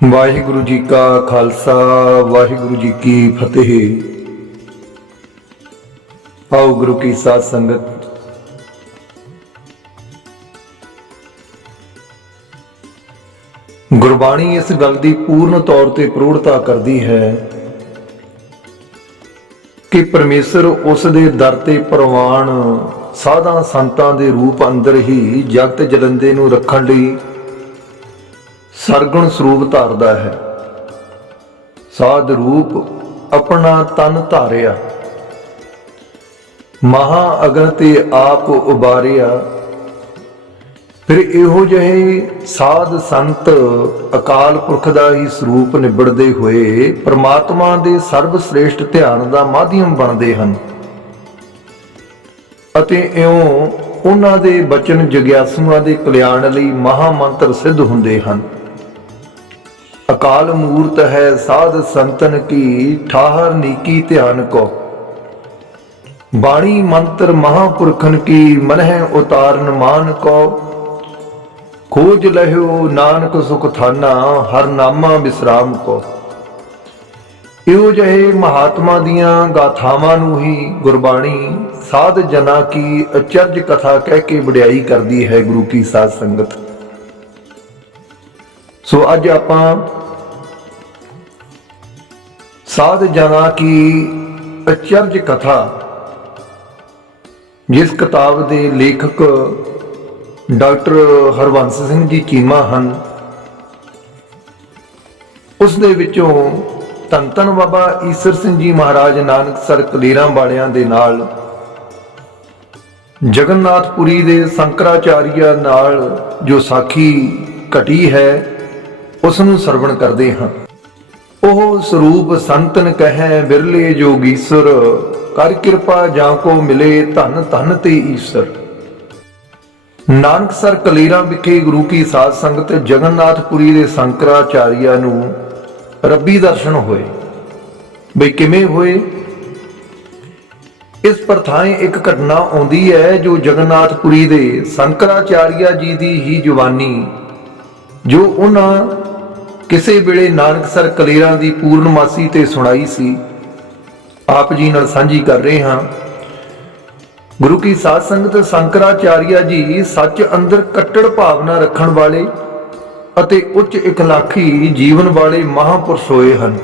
ਵਾਹਿਗੁਰੂ ਜੀ ਕਾ ਖਾਲਸਾ ਵਾਹਿਗੁਰੂ ਜੀ ਕੀ ਫਤਿਹ। ਆਓ ਗੁਰੂ ਕੀ ਸਾਧ ਸੰਗਤ ਗੁਰਬਾਣੀ ਇਸ ਗੱਲ ਦੀ ਪੂਰਨ ਤੌਰ ਤੇ ਪ੍ਰੋੜਤਾ ਕਰਦੀ ਹੈ ਕਿ ਪਰਮੇਸ਼ਰ ਉਸ ਦੇ ਦਰ ਤੇ ਪ੍ਰਵਾਨ ਸਾਧਾਂ ਸੰਤਾਂ ਦੇ ਰੂਪ ਅੰਦਰ ਹੀ ਜਗਤ ਜਲੰਦੇ ਨੂੰ ਰੱਖਣ ਲਈ ਸਰਗੁਣ ਸਰੂਪ ਧਾਰਦਾ ਹੈ। ਸਾਧ ਰੂਪ ਆਪਣਾ ਤਨ ਧਾਰਿਆ, ਮਹਾ ਅਗਨ ਤੇ ਆਪ ਉਬਾਰਿਆ। ਫਿਰ ਇਹੋ ਜਿਹੇ ਸਾਧ ਸੰਤ ਅਕਾਲ ਪੁਰਖ ਦਾ ਹੀ ਸਰੂਪ ਨਿਬੜਦੇ ਹੋਏ ਪਰਮਾਤਮਾ ਦੇ ਸਰਬ ਸ੍ਰੇਸ਼ਟ ਧਿਆਨ ਦਾ ਮਾਧਿਅਮ ਬਣਦੇ ਹਨ ਅਤੇ ਇਉਂ ਉਹਨਾਂ ਦੇ ਬਚਨ ਜਗਿਆਸੂਆਂ ਦੇ ਕਲਿਆਣ ਲਈ ਮਹਾ ਮੰਤਰ ਸਿੱਧ ਹੁੰਦੇ ਹਨ। ਅਕਾਲ ਮੂਰਤ ਹੈ ਸਾਧ ਸੰਤਨ ਕੀ, ਠਾਹਰ ਨੀਕੀ ਧਿਆਨ ਕੋ। ਬਾਣੀ ਮੰਤਰ ਮਹਾਪੁਰਖਨ ਕੀ, ਮਨਹਿ ਉਤਾਰਨ ਮਾਨ ਕੋ। ਖੋਜ ਲਹਿਓ ਨਾਨਕ ਸੁਖ ਥਾਨਾ, ਹਰ ਨਾਮਾ ਵਿਸਰਾਮ ਕੋ। ਇਹੋ ਜਿਹੇ ਮਹਾਤਮਾ ਦੀਆਂ ਗਾਥਾਵਾਂ ਨੂੰ ਹੀ ਗੁਰਬਾਣੀ ਸਾਧ ਜਨਾਂ ਕੀ ਅਚਰਜ ਕਥਾ ਕਹਿ ਕੇ ਵਡਿਆਈ ਕਰਦੀ ਹੈ ਗੁਰੂ ਕੀ ਸਾਧ ਸੰਗਤ। ਸੋ ਅੱਜ ਆਪਾਂ ਸਾਧ ਜਨਾਂ ਕੀ ਅਚਰਜ ਕਥਾ, ਜਿਸ ਕਿਤਾਬ ਦੇ ਲੇਖਕ ਡਾਕਟਰ ਹਰਬੰਸ ਸਿੰਘ ਜੀ ਚੀਮਾ ਹਨ, ਉਸ ਦੇ ਵਿੱਚੋਂ ਧੰਨ ਧੰਨ ਬਾਬਾ ਈਸਰ ਸਿੰਘ ਜੀ ਮਹਾਰਾਜ ਨਾਨਕਸਰ ਕਲੇਰਾਂ ਵਾਲਿਆਂ ਦੇ ਨਾਲ ਜਗਨਨਾਥਪੁਰੀ ਦੇ ਸ਼ੰਕਰਾਚਾਰੀਆ ਨਾਲ ਜੋ ਸਾਖੀ ਘਟੀ ਹੈ, ਉਸ ਨੂੰ ਸਰਵਣ ਕਰਦੇ ਹਾਂ। ਉਹ ਸਰੂਪ ਸੰਤਨ ਕਹੈ ਬਿਰਲੇ ਜੋਗੀਸਰ, ਕਰ ਕਿਰਪਾ ਜਾਂ ਕੋ ਮਿਲੇ ਧਨ ਧਨ ਤੇ ਈਸਰ। ਨਾਨਕਸਰ ਕਲੇਰਾਂ ਵਿਖੇ ਗੁਰੂ ਕੀ ਸਾਧ ਸੰਗਤ ਜਗਨਨਾਥਪੁਰੀ ਦੇ ਸ਼ੰਕਰਾਚਾਰੀਆ ਨੂੰ ਰੱਬੀ ਦਰਸ਼ਨ ਹੋਏ। ਬਈ ਕਿਵੇਂ ਹੋਏ? ਇਸ ਪ੍ਰਥਾਏ ਇੱਕ ਘਟਨਾ ਆਉਂਦੀ ਹੈ ਜੋ ਜਗਨਨਾਥਪੁਰੀ ਦੇ ਸ਼ੰਕਰਾਚਾਰੀਆ ਜੀ ਦੀ ਹੀ ਜਵਾਨੀ, ਜੋ ਉਹਨਾਂ ਕਿਸੇ ਵੇਲੇ ਨਾਨਕਸਰ ਕਲੇਰਾਂ ਦੀ ਪੂਰਨਮਾਸੀ ਤੇ ਸੁਣਾਈ ਸੀ, ਆਪ ਜੀ ਨਾਲ ਸਾਂਝੀ ਕਰ ਰਹੇ ਹਾਂ। ਗੁਰੂ ਕੀ ਸਾਧ ਸੰਗਤ ਸ਼ੰਕਰਾਚਾਰੀਆ ਜੀ ਸੱਚ ਅੰਦਰ ਕੱਟੜ ਭਾਵਨਾ ਰੱਖਣ ਵਾਲੇ ਅਤੇ ਉੱਚ ਇਖਲਾਕੀ ਜੀਵਨ ਵਾਲੇ ਮਹਾਂਪੁਰਸ਼ ਹੋਏ ਹਨ।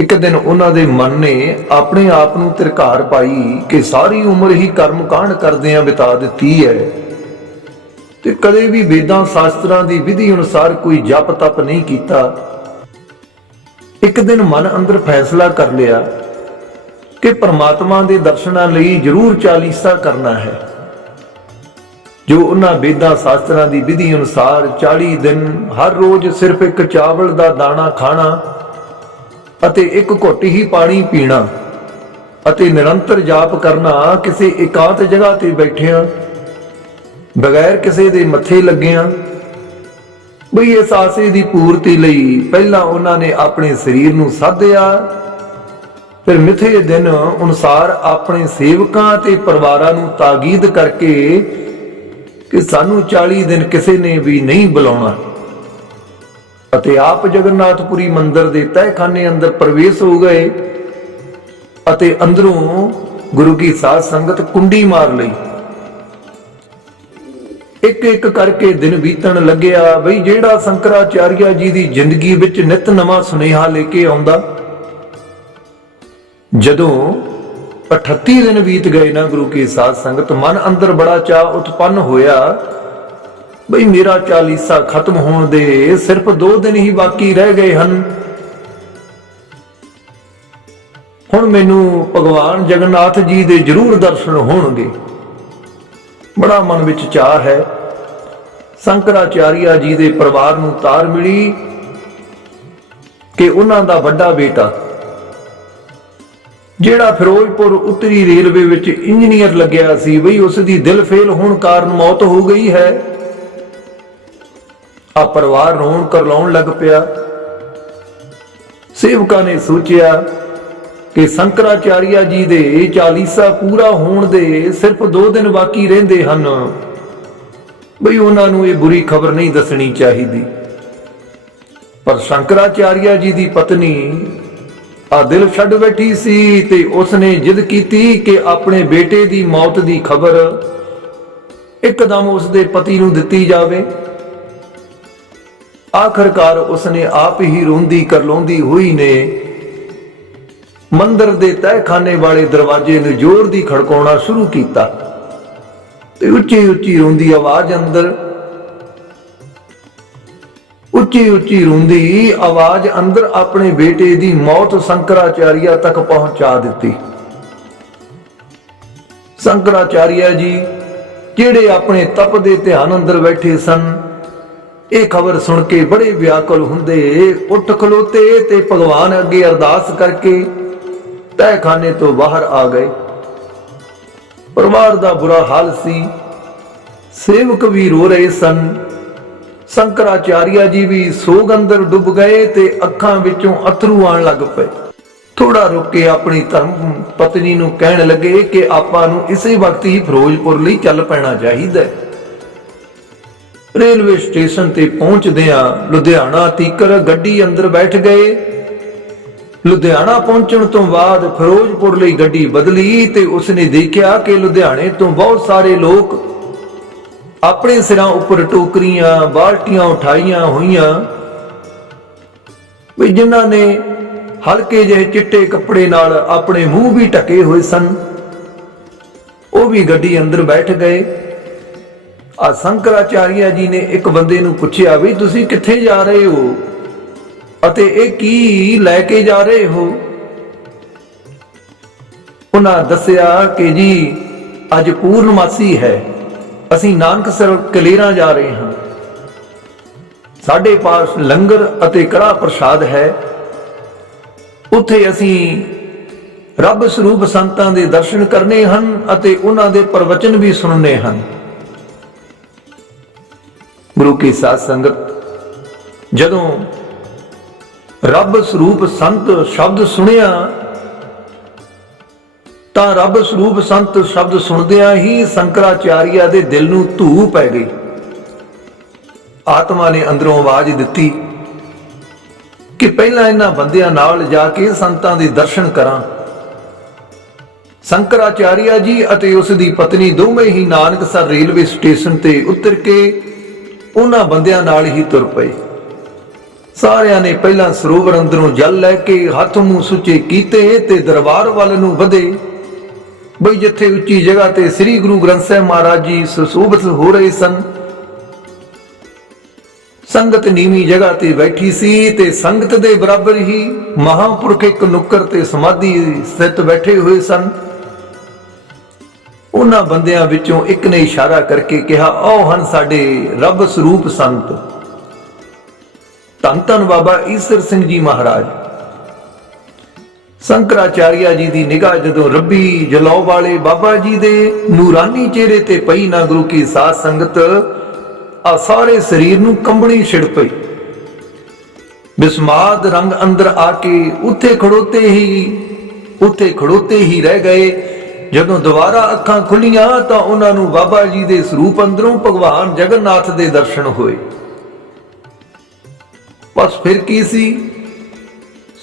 ਇੱਕ ਦਿਨ ਉਹਨਾਂ ਦੇ ਮਨ ਨੇ ਆਪਣੇ ਆਪ ਨੂੰ ਧਿਰਕਾਰ ਪਾਈ ਕਿ ਸਾਰੀ ਉਮਰ ਹੀ ਕਰਮ ਕਾਂਡ ਕਰਦਿਆਂ ਬਿਤਾ ਦਿੱਤੀ ਹੈ ਤੇ ਕਦੇ ਵੀ ਵੇਦਾਂ ਸ਼ਾਸਤਰਾਂ ਦੀ ਵਿਧੀ ਅਨੁਸਾਰ ਕੋਈ ਜਪ ਤਪ ਨਹੀਂ ਕੀਤਾ। ਇੱਕ ਦਿਨ ਮਨ ਅੰਦਰ ਫੈਸਲਾ ਕਰ ਲਿਆ ਕਿ ਪਰਮਾਤਮਾ ਦੇ ਦਰਸ਼ਨਾਂ ਲਈ ਜ਼ਰੂਰ ਚਾਲੀਸਾ ਕਰਨਾ ਹੈ। ਜੋ ਉਹਨਾਂ ਵੇਦਾਂ ਸ਼ਾਸਤਰਾਂ ਦੀ ਵਿਧੀ ਅਨੁਸਾਰ 40 ਦਿਨ ਹਰ ਰੋਜ਼ ਸਿਰਫ ਇੱਕ ਚਾਵਲ ਦਾ ਦਾਣਾ ਖਾਣਾ ਅਤੇ ਇੱਕ ਘੁੱਟ ਹੀ ਪਾਣੀ ਪੀਣਾ ਅਤੇ ਨਿਰੰਤਰ ਜਾਪ ਕਰਨਾ, ਕਿਸੇ ਇਕਾਂਤ ਜਗ੍ਹਾ ਤੇ ਬੈਠਿਆਂ ਬਗੈਰ ਕਿਸੇ ਦੇ ਮੱਥੇ ਲੱਗਿਆਂ। ਬਈ ਇਸ ਆਸੇ ਦੀ ਪੂਰਤੀ ਲਈ ਪਹਿਲਾਂ ਉਹਨਾਂ ਨੇ ਆਪਣੇ ਸਰੀਰ ਨੂੰ ਸਾਧਿਆ, ਫਿਰ ਮਿੱਥੇ ਦਿਨ ਅਨੁਸਾਰ ਆਪਣੇ ਸੇਵਕਾਂ ਤੇ ਪਰਿਵਾਰਾਂ ਨੂੰ ਤਾਕੀਦ ਕਰਕੇ ਕਿ ਸਾਨੂੰ 40 ਦਿਨ ਕਿਸੇ ਨੇ ਵੀ ਨਹੀਂ ਬੁਲਾਉਣਾ, ਅਤੇ ਆਪ ਜਗਨਨਾਥਪੁਰੀ ਮੰਦਿਰ ਦੇ ਤਹਿਖਾਨੇ ਅੰਦਰ ਪ੍ਰਵੇਸ਼ ਹੋ ਗਏ ਅਤੇ ਅੰਦਰੋਂ ਗੁਰੂ ਕੀ ਸਾਧ ਸੰਗਤ ਕੁੰਡੀ ਮਾਰ ਲਈ। ਇੱਕ ਇੱਕ ਕਰਕੇ ਦਿਨ ਬੀਤਣ ਲੱਗਿਆ। ਬਈ ਜਿਹੜਾ ਸ਼ੰਕਰਾਚਾਰੀਆ ਜੀ ਦੀ ਜ਼ਿੰਦਗੀ ਵਿੱਚ ਨਿਤ ਨਵਾਂ ਸੁਨੇਹਾ ਲੈ ਕੇ ਆਉਂਦਾ, ਜਦੋਂ 38 ਦਿਨ ਬੀਤ ਗਏ ਨਾ ਗੁਰੂ ਕੀ ਸਾਧ ਸੰਗਤ, ਮਨ ਅੰਦਰ ਬੜਾ ਚਾਅ ਉਤਪੰਨ ਹੋਇਆ। ਬਈ ਮੇਰਾ ਚਾਲੀਸਾ ਖਤਮ ਹੋਣ ਦੇ ਸਿਰਫ 2 ਦਿਨ ਹੀ ਬਾਕੀ ਰਹਿ ਗਏ ਹਨ। ਹੁਣ ਮੈਨੂੰ ਭਗਵਾਨ ਜਗਨਨਾਥ ਜੀ ਦੇ ਜ਼ਰੂਰ ਦਰਸ਼ਨ ਹੋਣਗੇ। ਬੜਾ ਮਨ ਵਿੱਚ ਚਾਅ ਹੈ। ਸ਼ੰਕਰਾਚਾਰੀਆ ਜੀ ਦੇ ਪਰਿਵਾਰ ਨੂੰ ਤਾਰ ਮਿਲੀ ਕਿ ਉਹਨਾਂ ਦਾ ਵੱਡਾ ਬੇਟਾ, ਜਿਹੜਾ ਫਿਰੋਜ਼ਪੁਰ ਉੱਤਰੀ ਰੇਲਵੇ ਵਿੱਚ ਇੰਜੀਨੀਅਰ ਲੱਗਿਆ ਸੀ, ਬਈ ਉਸ ਦੀ ਦਿਲ ਫੇਲ ਹੋਣ ਕਾਰਨ ਮੌਤ ਹੋ ਗਈ ਹੈ। ਆ ਪਰਿਵਾਰ ਰੋਣ ਕਰਲਾਉਣ ਲੱਗ ਪਿਆ। ਸੇਵਕਾਂ ਨੇ ਸੋਚਿਆ ਕਿ ਸ਼ੰਕਰਾਚਾਰੀਆ ਜੀ ਦੇ ਚਾਲੀਸਾ ਪੂਰਾ ਹੋਣ ਦੇ ਸਿਰਫ 2 ਦਿਨ ਬਾਕੀ ਰਹਿੰਦੇ ਹਨ, ਬਈ ਉਹਨਾਂ ਨੂੰ ਇਹ ਬੁਰੀ ਖਬਰ ਨਹੀਂ ਦੱਸਣੀ ਚਾਹੀਦੀ। पर शंकराचार्य जी की पत्नी आ दिल छड्ड बैठी सी ते उसने जिद की कि अपने बेटे की मौत की खबर एकदम उसके पति नूं दिती जावे। आखिरकार उसने आप ही रोंदी करलाउंदी हुई ने मंदिर दे तहखाने वाले दरवाजे नूं जोर दी खड़काउणा शुरू कीता ते उच्ची उच्ची रोंदी आवाज अंदर उच्ची उच्ची रोंदी आवाज अंदर अपने बेटे दी मौत शंकराचार्य तक पहुंचा दी। शंकराचार्य जी जेड़े अपने तप दे ध्यान अंदर बैठे सन, ये खबर सुन के बड़े व्याकुल हुंदे उठ खलोते ते भगवान अगे अरदास करके तहखाने तो बाहर आ गए। परिवार दा बुरा हाल सी, सेवक भी रो रहे सन, शंकराचार्य जी भी सोग अंदर डुब गए ते अखां विचों अथरू आण लग पे। थोड़ा रुक के अपनी धर्म पत्नी नूं कहण लगे कि आपां नूं इसे वक्त ही फिरोजपुर लई चल पैना चाहीदा। रेलवे स्टेशन ते पहुंचदियां लुधियाना तीकर गड्डी अंदर बैठ गए। लुधियाना पहुंचण तो बाद फिरोजपुर लई गड्डी बदली ते उसने देखा कि लुधियाने तो बहुत सारे लोग अपने सिरां उपर टोकरियां बाल्टियां उठाईयां हुईयां, जिन्हां ने हल्के जिहे चिट्टे कपड़े नाल अपने मुंह भी ढके हुए सन, वो भी गड्डी अंदर बैठ गए। आ शंकराचार्य जी ने एक बंदे नूं पुछया भी तुसीं कित्थे जा रहे हो अते ये की लैके जा रहे हो। उन्हां दस्सिया कि जी अज पूर्णमासी है, असीं नानकसर कलेरा जा रहे हां, साडे पास लंगर अते कड़ा प्रसाद है, उत्थे असीं रब स्वरूप संतां दे दर्शन करने हन अते उन्हां दे प्रवचन भी सुनने हन। गुरु की साध संगत जदों रब स्वरूप संत शब्द सुनिया तां रब स्वरूप संत शब्द सुनदियां ही शंकराचार्य दे दिल नूं धू पै गई। आत्मा ने अंदरों आवाज दिती कि पहला इन्हां बंदियां नाल जाके संतां दे दर्शन करां। शंकराचार्य जी अते उसदी पत्नी दोवें ही नानकसर रेलवे स्टेशन ते उतर के उन्हां बंदियां नाल ही तुर पए। सारियां ने पहला सरोवर अंदरों जल लैके हथ मूंह सुचे कीते ते दरबार वाल नूं वधे। बई जिथे उच्ची जगह ते श्री गुरु ग्रंथ साहिब महाराज जी सुशोभित हो रहे सन, संगत नीवी जगह ते बैठी सी ते संगत दे बराबर ही महापुरख एक नुक्कर ते समाधि स्थित बैठे हुए सन। उन्हां बंदियां विचों एक ने इशारा करके कहा, आओ हन साडे रब स्वरूप संत धन धन बाबा ईसर सिंह जी महाराज। शंकराचार्य जी की निगाह जदों रब्बी जलौ वाले बाबा जी दे नूरानी चेहरे ते पई ना, गुरु की साध संगत आ सारे शरीर नूं कंबणी छिड़ पई। बिस्माद रंग अंदर आके उत्थे खड़ोते ही रह गए। जदों दोबारा अखां खुलियां तां उन्हां नूं बाबा जी दे स्वरूप अंदरों भगवान जगन्नाथ दे दर्शन होए। बस फिर की सी,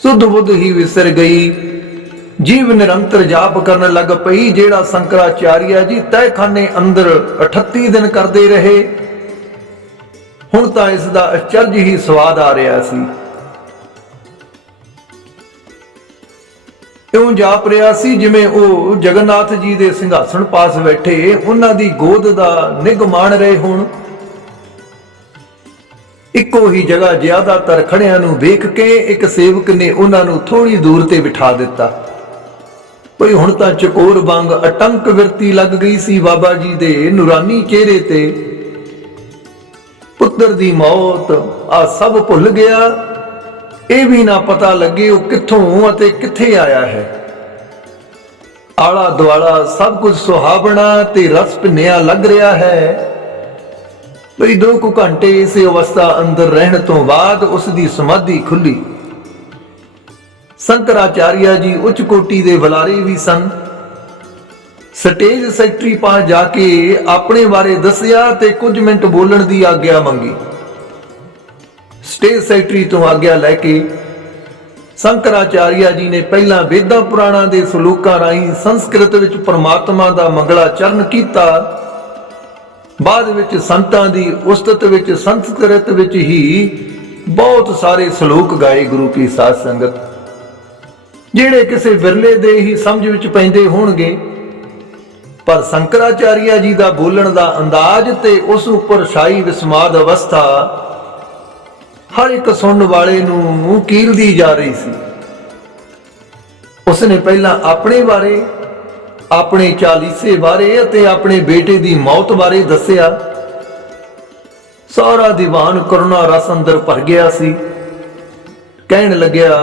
सुध बुध ही विसर गई। जीव निरंतर जाप करन लग पई, जेड़ा शंकराचार्य जी तहखाने अंदर 38 दिन करते रहे। हुण तां इस दा आश्चर्य ही स्वाद आ रहा सी। इउं जाप रहा सी जिवें ਉਹ जगन्नाथ जी दे सिंघासन पास बैठे उन्हां दी गोद दा निग माण रहे होण। इक्को ही जगह ज्यादातर खड़ियां नूं वेख के एक सेवक ने उन्हां नूं थोड़ी दूर ते बिठा दिता। कोई हुण तां चकोर वांग अटंक विरती लग गई सी बाबा जी दे नूरानी चेहरे ते। पुत्र दी मौत आ सब भुल गया, ਇਹ भी ना पता लगे वो कित्थों अते कित्थे आया है। आला दुआला सब कुछ सुहावना ते रस भिन्निया लग रहा है। बई 2 घंटे इस अवस्था अंदर रहने तो बाद उसकी समाधि खुली। शंकराचार्य जी उच्च कोटि दे बुलारे भी सन। स्टेज सैकटरी पास जाके अपने बारे दसिया ते कुछ मिनट बोलण दी आग्या मंगी। स्टेट सैकटरी तो आग्ञा लैके शंकराचार्य जी ने पहला वेदां पुराणां दे सलूकां राहीं संस्कृत विच परमात्मा दा मंगलाचरण कीता। बाद विच संतां दी उस्तत विच संस्कृत विच ही बहुत सारे सलोक गाए गुरु की साध संगत, ਜਿਹੜੇ ਕਿਸੇ ਵਿਰਲੇ ਦੇ ਹੀ ਸਮਝ ਵਿੱਚ ਪੈਂਦੇ ਹੋਣਗੇ। ਪਰ ਸ਼ੰਕਰਾਚਾਰੀਆ ਜੀ ਦਾ ਬੋਲਣ ਦਾ ਅੰਦਾਜ਼ ਤੇ ਉਸ ਉੱਪਰ ਛਾਈ ਵਿਸਮਾਦ ਅਵਸਥਾ ਹਰ ਇੱਕ ਸੁਣਨ ਵਾਲੇ ਨੂੰ ਕੀਲਦੀ ਜਾ ਰਹੀ ਸੀ। ਉਸਨੇ ਪਹਿਲਾਂ ਆਪਣੇ ਬਾਰੇ, ਆਪਣੇ ਚਾਲੀਸੇ ਬਾਰੇ ਅਤੇ ਆਪਣੇ ਬੇਟੇ ਦੀ ਮੌਤ ਬਾਰੇ ਦੱਸਿਆ। ਸਾਰਾ ਦੀਵਾਨ ਕਰੁਣਾ ਰਸ ਅੰਦਰ ਭਰ ਗਿਆ ਸੀ। ਕਹਿਣ ਲੱਗਿਆ,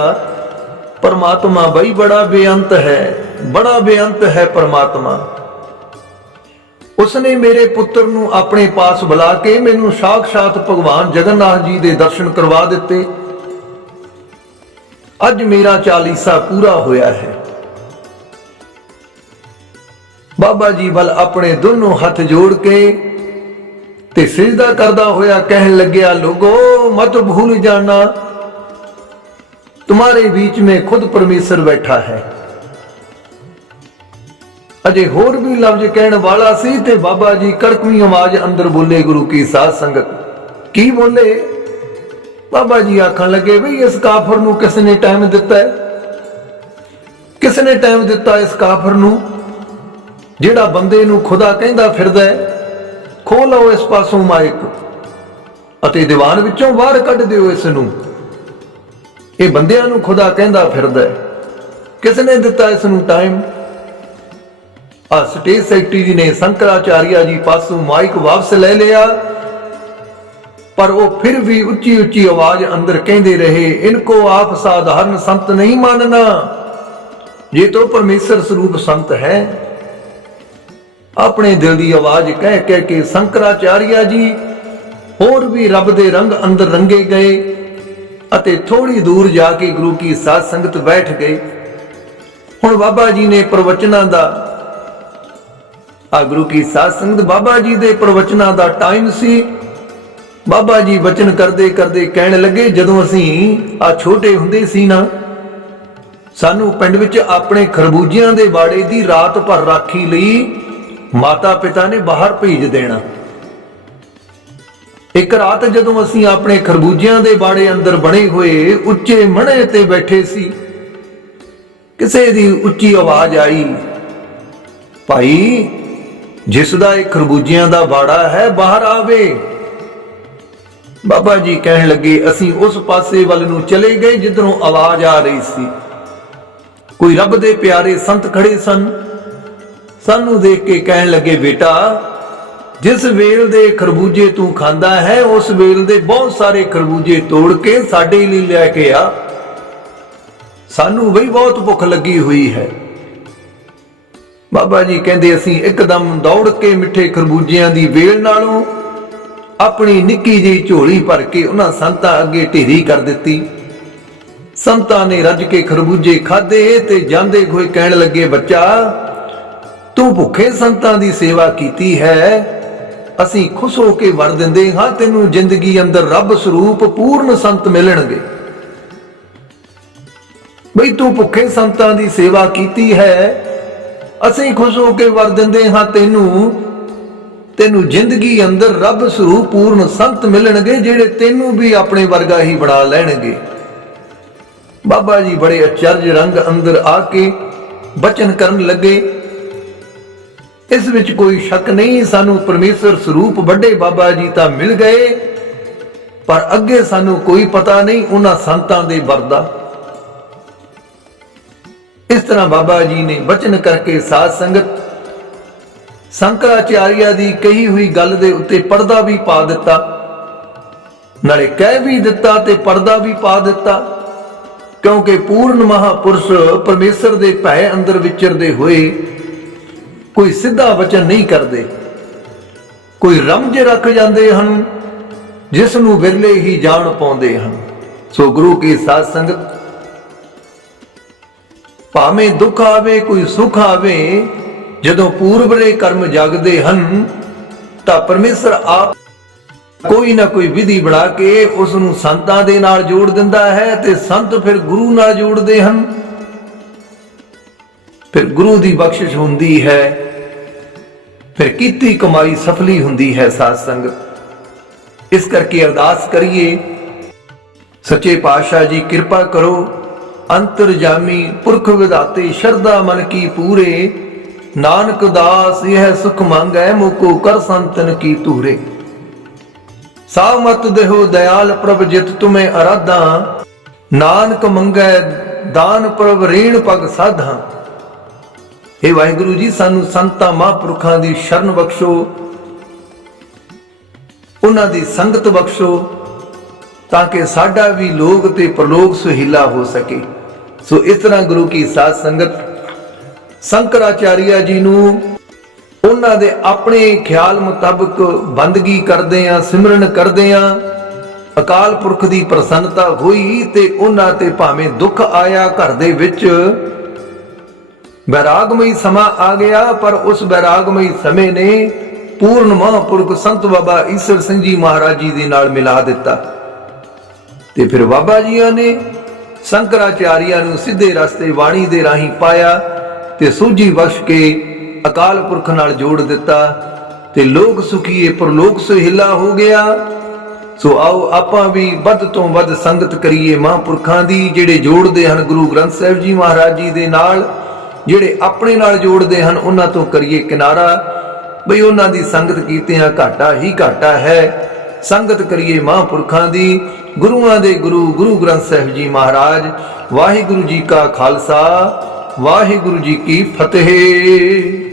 परमात्मा बई बड़ा बेअंत है परमात्मा। उसने मेरे पुत्र नूं अपने पास बुला के मैनू साक्षात भगवान जगन्नाथ जी दे दर्शन करवा दिते। अज मेरा चालीसा पूरा होया है। बाबा जी वल अपने दोनों हथ जोड़ के ते सिजदा करदा होया कहन लग्या, लोगो मत भूल जाना, तुम्हारे बीच में खुद परमेश्वर बैठा है। अजे होर भी लफ्ज कहण वाला सी ते बाबा जी कड़कवी आवाज अंदर बोले, गुरु की साध संगत की बोले? बाबा जी आखन लगे, बई इस काफर नूं किसने टाइम दिता है? किसने टाइम दिता इस काफर नूं जिहड़ा बंदे नूं खुदा कहंदा फिरदा है? खो लओ इस पासों माइक अते दीवान विचों बाहर कढ दिओ इस नूं। ਇਹ ਬੰਦਿਆਂ ਨੂੰ ਖੁਦਾ ਕਹਿੰਦਾ ਫਿਰਦਾ ਹੈ। ਕਿਸ ਨੇ ਦਿੱਤਾ ਇਸ ਨੂੰ ਟਾਈਮ? ਆ ਸਟੇਟ ਸੈਕਟਰੀ ਜੀ ਨੇ ਸ਼ੰਕਰਾਚਾਰੀਆ ਜੀ ਪਾਸੋਂ ਮਾਈਕ ਵਾਪਸ ਲੈ ਲਿਆ, ਪਰ ਉਹ ਫਿਰ ਵੀ ਉੱਚੀ ਉੱਚੀ ਆਵਾਜ਼ ਅੰਦਰ ਕਹਿੰਦੇ ਰਹੇ, ਇਨਕੋ ਆਪ ਸਾਧਾਰਨ ਸੰਤ ਨਹੀਂ ਮਾਨਣਾ, ये तो परमेश्वर स्वरूप संत है। अपने दिल की आवाज कह कह के शंकराचार्य जी होर भी रब दे रंग अंदर रंगे गए अते थोड़ी दूर जाके गुरु की साध संगत बैठ गए। हुण बाबा जी ने प्रवचना दा गुरु की साध संगत बाबा जी दे प्रवचना दा टाइम सी। बाबा जी वचन करदे करदे कहण लगे, जदों असीं आ छोटे हुंदे सी ना, सानू पिंड विच अपने खरबूजियां दे बाड़े दी रात भर राखी लई माता पिता ने बाहर भेज देना। एक रात जदों असीं अपने खरबूजियां दे बाड़े अंदर बने हुए उच्चे मणे ते बैठे सी, किसे दी उच्ची आवाज आई, भाई जिसदा एक खरबूजियां दा बाड़ा है बाहर आवे। बाबा जी कहण लगे, असीं उस पासे वल नूं चले गए जिधरों आवाज आ रही सी। कोई रब दे प्यारे संत खड़े सन, सानू देख के कहण लगे, बेटा जिस वेल दे खरबूजे तू खांदा है उस वेल दे बहुत सारे खरबूजे तोड़ के साडे लई लेके आ, सानू बई बहुत भुख लगी हुई है। बाबा जी कहंदे, असीं एकदम दौड़ के मिठे खरबूजियां दी वेल नालों अपनी निक्की जी झोली भर के उन्हां संतां अगे ढेरी कर दित्ती। संतां ने रज के खरबूजे खाधे ते जांदे होए कहण लगे, बच्चा तू भुखे संतां दी सेवा कीती है, असीं खुश हो के वर दिंदे हां तैनूं जिंदगी अंदर रब स्वरूप पूर्ण संत मिलणगे। बई तू भुखे संतां दी सेवा कीती है, असीं खुश हो के वर दिंदे हां तैनूं जिंदगी अंदर रब स्वरूप पूर्ण संत मिलणगे, जिहड़े तैनूं भी अपने वर्गा ही बना लैणगे। बाबा जी बड़े अचरज रंग अंदर आके बचन करन लगे, इस विच कोई शक नहीं, सानू परमेश्वर स्वरूप बड़े बाबा जी तां मिल गए, पर अगे सानू कोई पता नहीं उन्हां संतां दे वरदा। इस तरह बाबा जी ने बचन करके साध संगत शंकराचार्य दी कही हुई गल दे उत्ते पर्दा भी पा दिता, नाले कह भी दिता ते पर्दा भी पा दिता, क्योंकि पूर्ण महापुरुष परमेश्वर दे भय अंदर विचरदे हुए कोई सीधा वचन नहीं करते, कोई रमज रख जाते हैं जिस नूं विरले ही जान पाउंदे हैं। सो गुरु की साध संगत, भावें दुख आवे कोई सुख आवे, जदों पूर्वले कर्म जागदे हन तां परमेश्वर आप ਕੋਈ ਨਾ ਕੋਈ ਵਿਧੀ ਬਣਾ ਕੇ ਉਸ ਨੂੰ ਸੰਤਾਂ ਦੇ ਨਾਲ ਜੋੜ ਦਿੰਦਾ ਹੈ ਤੇ ਸੰਤ ਫਿਰ ਗੁਰੂ ਨਾਲ ਜੋੜਦੇ ਹਨ। ਫਿਰ ਗੁਰੂ ਦੀ ਬਖਸ਼ਿਸ਼ ਹੁੰਦੀ ਹੈ, ਫਿਰ ਕੀਤੀ ਕਮਾਈ ਸਫਲੀ ਹੁੰਦੀ ਹੈ ਸਾਧ ਸੰਗਤ। ਇਸ ਕਰਕੇ ਅਰਦਾਸ ਕਰੀਏ, ਸੱਚੇ ਪਾਤਸ਼ਾਹ ਜੀ ਕਿਰਪਾ ਕਰੋ, ਅੰਤਰਜਾਮੀ ਪੁਰਖ ਵਿਧਾਤੇ ਸ਼ਰਧਾ ਮਨ ਕੀ ਪੂਰੇ, ਨਾਨਕ ਦਾਸ ਇਹ ਸੁਖ ਮੰਗੈ ਮੁਕੋ ਕਰ ਸੰਤਨ ਕੀ ਧੂਰੇ। ਸਾਵ ਮਤ ਦੇਹੋ ਦਇਆਲ ਪ੍ਰਭ ਜਿਤ ਤੁਮੇ ਅਰਾਧਾ, ਨਾਨਕ ਮੰਗੈ ਦਾਨ ਪ੍ਰਭ ਰੇਣ ਪਗ ਸਾਧਾ। हे ਵਾਹਿਗੁਰੂ ਜੀ, ਸਾਨੂੰ ਸੰਤਾਂ ਮਹਾਂਪੁਰਖਾਂ ਦੀ ਸ਼ਰਨ ਬਖਸ਼ੋ, ਉਹਨਾਂ ਦੀ ਸੰਗਤ ਬਖਸ਼ੋ, ਤਾਂ ਕਿ ਸਾਡਾ ਵੀ ਲੋਕ ਤੇ ਪ੍ਰਲੋਕ ਸੁਹੀਲਾ ਹੋ ਸਕੇ। ਸੋ ਇਸ ਤਰ੍ਹਾਂ ਗੁਰੂ ਕੀ ਸਾਧ ਸੰਗਤ ਸ਼ੰਕਰਾਚਾਰੀਆ ਜੀ ਨੂੰ ਉਹਨਾਂ ਦੇ ਆਪਣੇ ਖਿਆਲ ਮੁਤਾਬਕ ਬੰਦਗੀ ਕਰਦੇ ਆ, ਸਿਮਰਨ ਕਰਦੇ ਆ। ਅਕਾਲ ਪੁਰਖ ਦੀ ਪ੍ਰਸੰਨਤਾ ਹੋਈ ਤੇ ਉਹਨਾਂ ਤੇ ਭਾਵੇਂ ਦੁੱਖ ਆਇਆ, ਘਰ ਦੇ ਵਿੱਚ ਵੈਰਾਗਮਈ ਸਮਾਂ ਆ ਗਿਆ, ਪਰ ਉਸ ਵੈਰਾਗਮਈ ਸਮੇਂ ਨੇ ਪੂਰਨ ਮਹਾਂਪੁਰਖ ਸੰਤ ਬਾਬਾ ਈਸਰ ਸਿੰਘ ਜੀ ਮਹਾਰਾਜ ਜੀ ਦੇ ਨਾਲ ਮਿਲਾ ਦਿੱਤਾ। ਤੇ ਫਿਰ ਬਾਬਾ ਜੀਆਂ ਨੇ ਸ਼ੰਕਰਾਚਾਰੀਆ ਨੂੰ ਸਿੱਧੇ ਰਸਤੇ ਬਾਣੀ ਦੇ ਰਾਹੀਂ ਪਾਇਆ ਤੇ ਸੂਝੀ ਬਖਸ਼ ਕੇ ਅਕਾਲ ਪੁਰਖ ਨਾਲ ਜੋੜ ਦਿੱਤਾ ਤੇ ਲੋਕ ਸੁਖੀਏ ਪਰਲੋਕ ਸੁਹਿਲਾ ਹੋ ਗਿਆ। ਸੋ ਆਓ ਆਪਾਂ ਵੀ ਵੱਧ ਤੋਂ ਵੱਧ ਸੰਗਤ ਕਰੀਏ ਮਹਾਂਪੁਰਖਾਂ ਦੀ, ਜਿਹੜੇ ਜੋੜਦੇ ਹਨ ਗੁਰੂ ਗ੍ਰੰਥ ਸਾਹਿਬ ਜੀ ਮਹਾਰਾਜ ਜੀ ਦੇ ਨਾਲ, ਜਿਹੜੇ ਆਪਣੇ ਨਾਲ ਜੋੜਦੇ ਹਨ ਉਹਨਾਂ ਤੋਂ ਕਰੀਏ ਕਿਨਾਰਾ, ਬਈ ਉਹਨਾਂ ਦੀ ਸੰਗਤ ਕੀਤਿਆਂ ਘਾਟਾ ਹੀ ਘਾਟਾ ਹੈ। ਸੰਗਤ ਕਰੀਏ ਮਹਾਂਪੁਰਖਾਂ ਦੀ, ਗੁਰੂਆਂ ਦੇ ਗੁਰੂ ਗੁਰੂ ਗ੍ਰੰਥ ਸਾਹਿਬ ਜੀ ਮਹਾਰਾਜ। ਵਾਹਿਗੁਰੂ ਜੀ ਕਾ ਖਾਲਸਾ, ਵਾਹਿਗੁਰੂ ਜੀ ਕੀ ਫਤਿਹ।